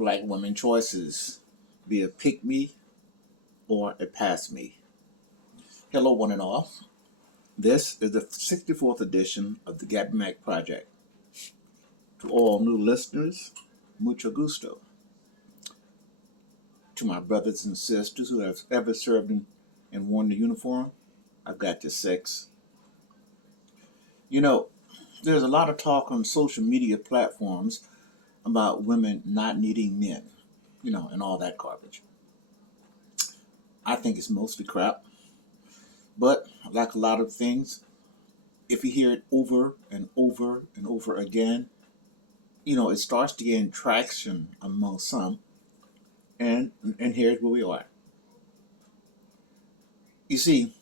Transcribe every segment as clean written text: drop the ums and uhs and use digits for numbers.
Black women choices, be a pick me or a pass me. Hello, one and all. This is the 64th edition of the Gabby Mac Project. To all new listeners, mucho gusto. To my brothers and sisters who have ever served and worn the uniform, I've got your six. You know, there's a lot of talk on social media platforms about women not needing men, and all that garbage. I think it's mostly crap. But like a lot of things, if you hear it over and over and over again, it starts to gain traction among some. And here's where we are. You see,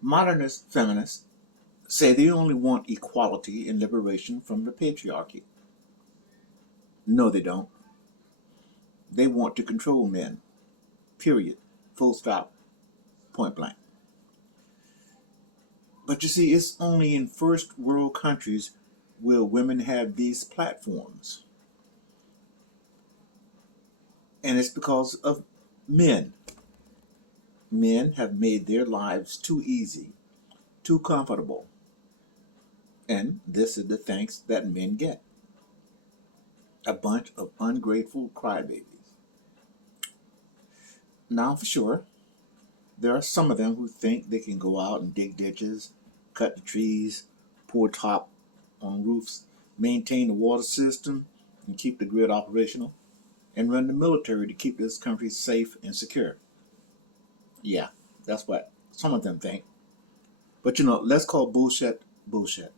modernist feminists say they only want equality and liberation from the patriarchy. No, they don't. They want to control men. Period. Full stop. Point blank. But you see, it's only in first world countries where women have these platforms. And it's because of men. Men have made their lives too easy, too comfortable. And this is the thanks that men get. A bunch of ungrateful crybabies. Now, for sure, there are some of them who think they can go out and dig ditches, cut the trees, pour top on roofs, maintain the water system, and keep the grid operational, and run the military to keep this country safe and secure. Yeah, that's what some of them think. But let's call bullshit bullshit.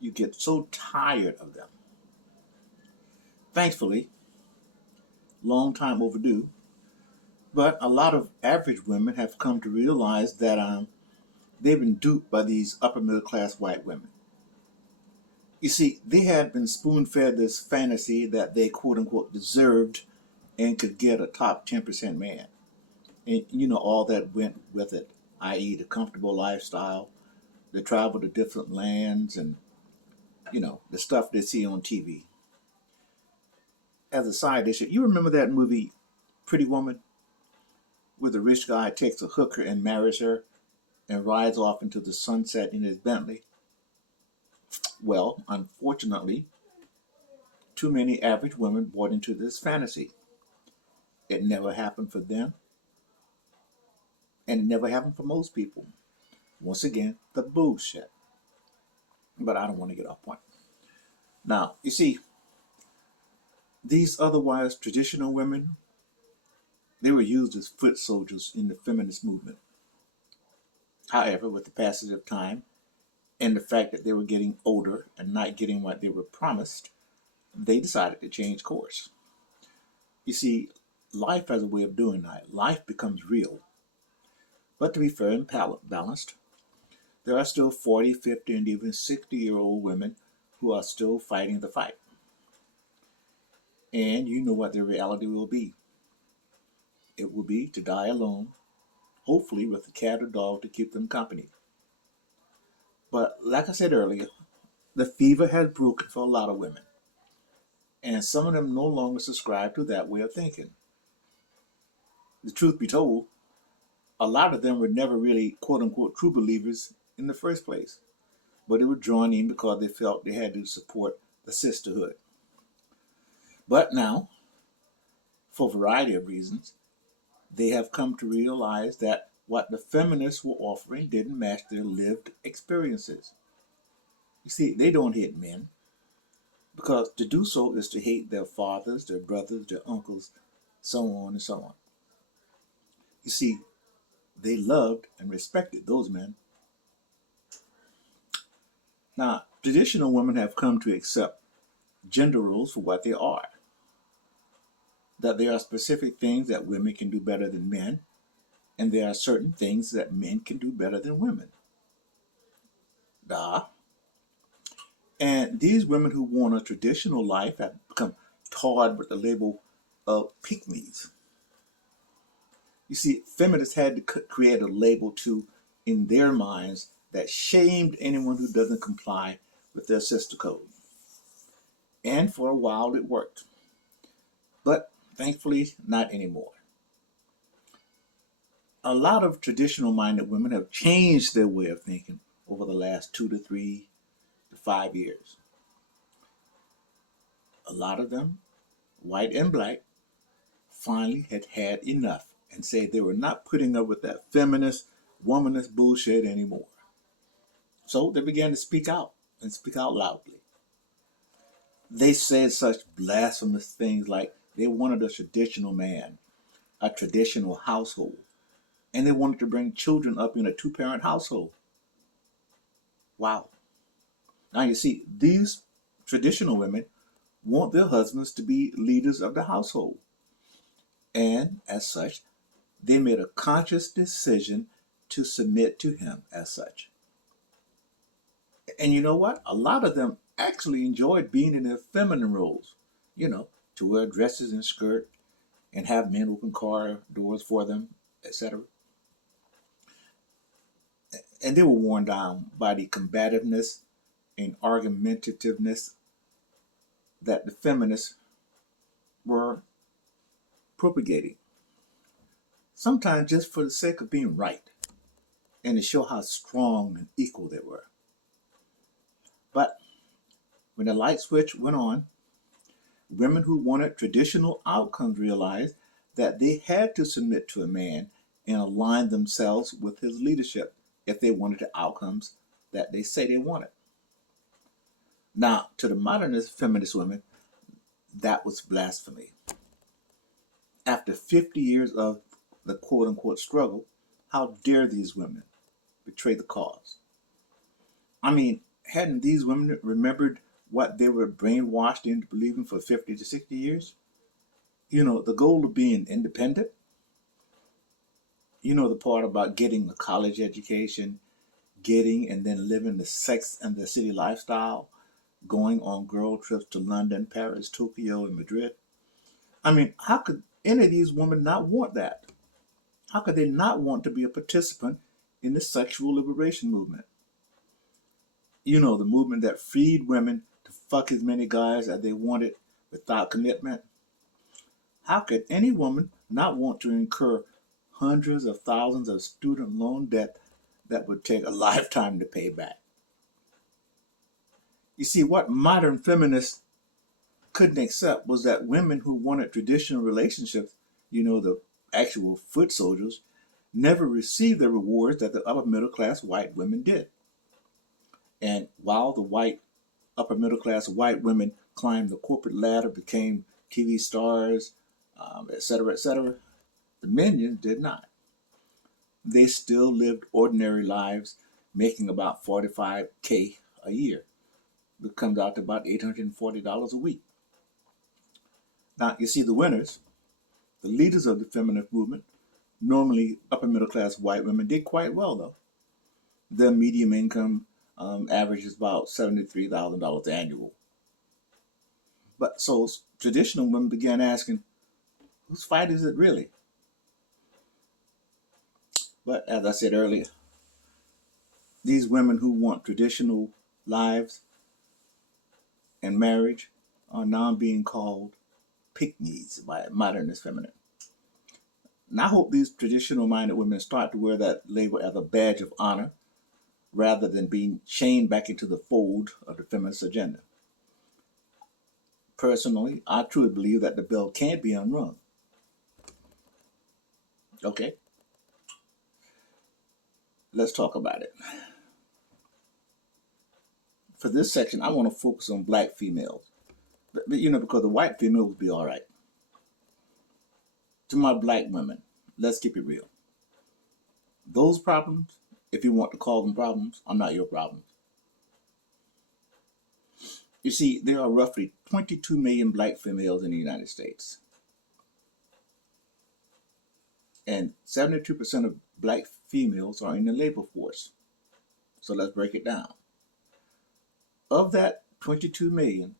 You get so tired of them. Thankfully, long time overdue, but a lot of average women have come to realize that they've been duped by these upper middle class white women. You see, they had been spoon fed this fantasy that they quote unquote deserved and could get a top 10% man. And all that went with it, i.e., the comfortable lifestyle, the travel to different lands, and the stuff they see on TV. As a side issue, you remember that movie Pretty Woman, where the rich guy takes a hooker and marries her and rides off into the sunset in his Bentley? Well, unfortunately, too many average women bought into this fantasy. It never happened for them, and it never happened for most people. Once again, the bullshit. But I don't want to get off point. Now, you see, these otherwise traditional women, they were used as foot soldiers in the feminist movement. However, with the passage of time and the fact that they were getting older and not getting what they were promised, they decided to change course. You see, life has a way of doing that. Life becomes real. But to be fair and balanced, there are still 40, 50, and even 60-year-old women who are still fighting the fight. And you know what their reality will be. It will be to die alone, hopefully with a cat or dog to keep them company. But like I said earlier, the fever has broken for a lot of women. And some of them no longer subscribe to that way of thinking. The truth be told, a lot of them were never really quote unquote true believers in the first place. But they were drawn in because they felt they had to support the sisterhood. But now, for a variety of reasons, they have come to realize that what the feminists were offering didn't match their lived experiences. You see, they don't hate men, because to do so is to hate their fathers, their brothers, their uncles, so on and so on. You see, they loved and respected those men. Now, traditional women have come to accept gender roles for what they are. That there are specific things that women can do better than men, and there are certain things that men can do better than women. Duh. And these women who want a traditional life have become tarred with the label of pick-me's. You see, feminists had to create a label to, in their minds, that shamed anyone who doesn't comply with their sister code. And for a while it worked. But thankfully, not anymore. A lot of traditional minded women have changed their way of thinking over the last 2 to 3 to 5 years. A lot of them, white and black, finally had had enough and said they were not putting up with that feminist, womanist bullshit anymore. So they began to speak out and speak out loudly. They said such blasphemous things like they wanted a traditional man, a traditional household, and they wanted to bring children up in a two-parent household. Wow. Now you see, these traditional women want their husbands to be leaders of the household. And as such, they made a conscious decision to submit to him as such. And you know what? A lot of them actually enjoyed being in their feminine roles, you know, to wear dresses and skirt and have men open car doors for them, etc. And they were worn down by the combativeness and argumentativeness that the feminists were propagating, sometimes just for the sake of being right and to show how strong and equal they were. But when the light switch went on, women who wanted traditional outcomes realized that they had to submit to a man and align themselves with his leadership if they wanted the outcomes that they say they wanted. Now, to the modernist feminist women, that was blasphemy. After 50 years of the quote unquote struggle, how dare these women betray the cause? I mean, hadn't these women remembered what they were brainwashed into believing for 50 to 60 years? You know, the goal of being independent, you know, the part about getting a college education, getting and then living the sex and the city lifestyle, going on girl trips to London, Paris, Tokyo, and Madrid. I mean, how could any of these women not want that? How could they not want to be a participant in the sexual liberation movement? You know, the movement that freed women to fuck as many guys as they wanted without commitment. How could any woman not want to incur hundreds of thousands of student loan debt that would take a lifetime to pay back? You see, what modern feminists couldn't accept was that women who wanted traditional relationships, you know, the actual foot soldiers, never received the rewards that the upper middle class white women did. And while the white upper middle class white women climbed the corporate ladder, became TV stars, etc., the minions did not. They still lived ordinary lives, making about 45K a year. It comes out to about $840 a week. Now, you see, the winners, the leaders of the feminist movement, normally upper middle class white women, did quite well, though. Their median income average is about $73,000 annual. But so traditional women began asking, whose fight is it really? But as I said earlier, these women who want traditional lives and marriage are now being called pick-me's by modernist feminine. And I hope these traditional minded women start to wear that label as a badge of honor rather than being chained back into the fold of the feminist agenda. Personally, I truly believe that the bell can't be unrung. Okay, let's talk about it. For this section, I want to focus on black females. But you know, because the white female would be all right. To my black women, let's keep it real. Those problems, if you want to call them problems, are not your problems. You see, there are roughly 22 million black females in the United States. And 72% of black females are in the labor force. So let's break it down. Of that 22 million,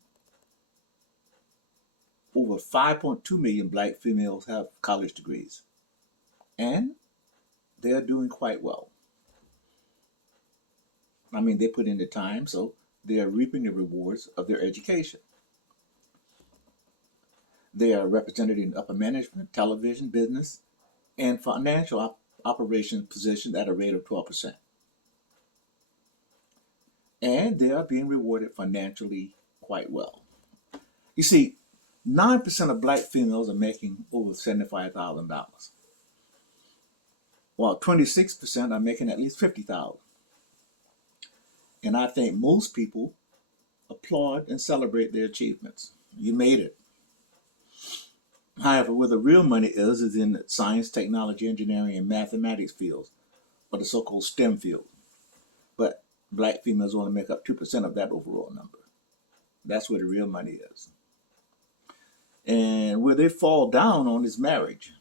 over 5.2 million black females have college degrees. And they're doing quite well. I mean, they put in the time, so they are reaping the rewards of their education. They are represented in upper management, television, business, and financial operation positions at a rate of 12%. And they are being rewarded financially quite well. You see, 9% of black females are making over $75,000, while 26% are making at least $50,000. And I think most people applaud and celebrate their achievements. You made it. However, where the real money is in science, technology, engineering, and mathematics fields, or the so-called STEM field. But black females only make up 2% of that overall number. That's where the real money is. And where they fall down on is marriage.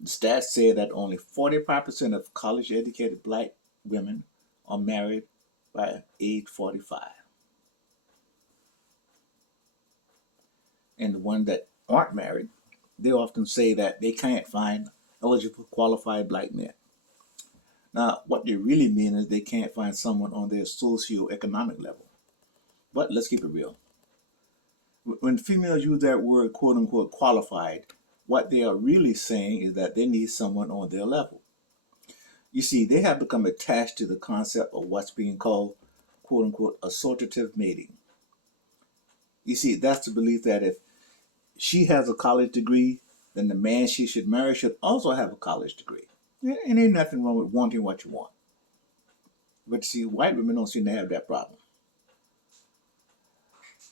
The stats say that only 45% of college-educated black women are married by age 45. And the ones that aren't married, they often say that they can't find eligible, qualified black men. Now, what they really mean is they can't find someone on their socio-economic level. But let's keep it real. When females use that word, quote unquote, qualified, what they are really saying is that they need someone on their level. You see, they have become attached to the concept of what's being called, quote unquote, assortative mating. You see, that's the belief that if she has a college degree, then the man she should marry should also have a college degree. And ain't nothing wrong with wanting what you want. But you see, white women don't seem to have that problem.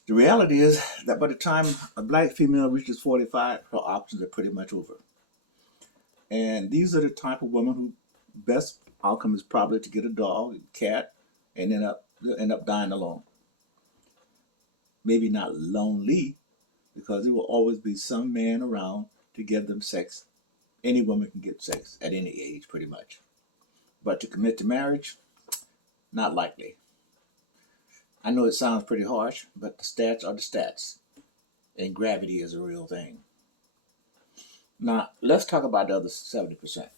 The reality is that by the time a black female reaches 45, her options are pretty much over. And these are the type of women who best outcome is probably to get a dog, a cat, and end up dying alone. Maybe not lonely, because there will always be some man around to give them sex. Any woman can get sex at any age, pretty much. But to commit to marriage, not likely. I know it sounds pretty harsh, but the stats are the stats, and gravity is a real thing. Now, let's talk about the other 70%.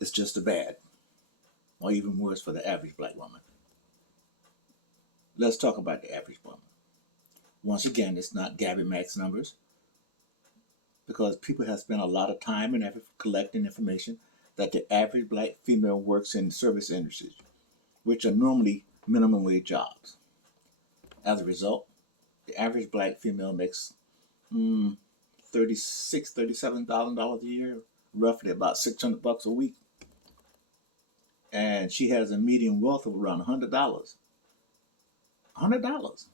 It's just as bad, or even worse for the average black woman. Let's talk about the average woman. Once again, it's not Gabby Max numbers, because people have spent a lot of time and effort collecting information that the average black female works in service industries, which are normally minimum wage jobs. As a result, the average black female makes $37,000 a year, roughly about $600 a week, and she has a median wealth of around $100. $100.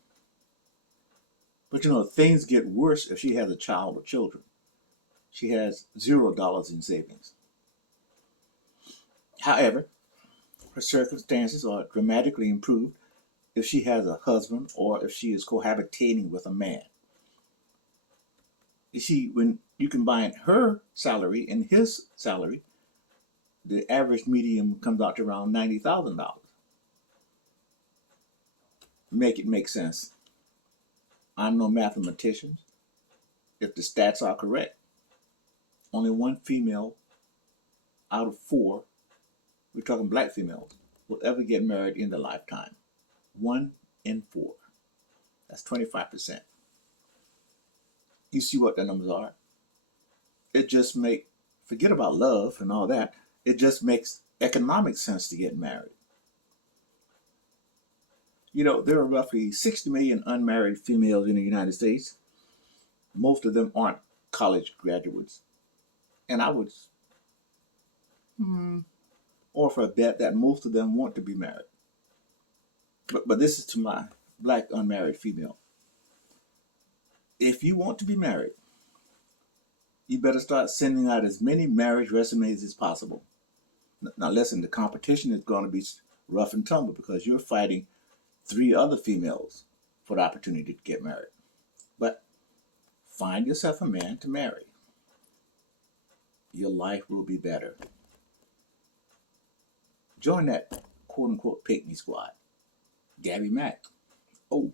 But you know, things get worse if she has a child or children. She has $0 in savings. However, her circumstances are dramatically improved if she has a husband or if she is cohabitating with a man. You see, when you combine her salary and his salary, the average median comes out to around $90,000. Make it make sense. I'm no mathematician. If the stats are correct, only one female out of four, we're talking black females, will ever get married in their lifetime. 1 in 4. That's 25%. You see what the numbers are? It just forget about love and all that, it just makes economic sense to get married. You know, there are roughly 60 million unmarried females in the United States. Most of them aren't college graduates. And I would offer a bet that most of them want to be married. But this is to my black unmarried female. If you want to be married, you better start sending out as many marriage resumes as possible. Now listen, the competition is going to be rough and tumble because you're fighting 3 other females for the opportunity to get married. But find yourself a man to marry. Your life will be better. Join that quote unquote pick me squad. Gabby Mack. OUP.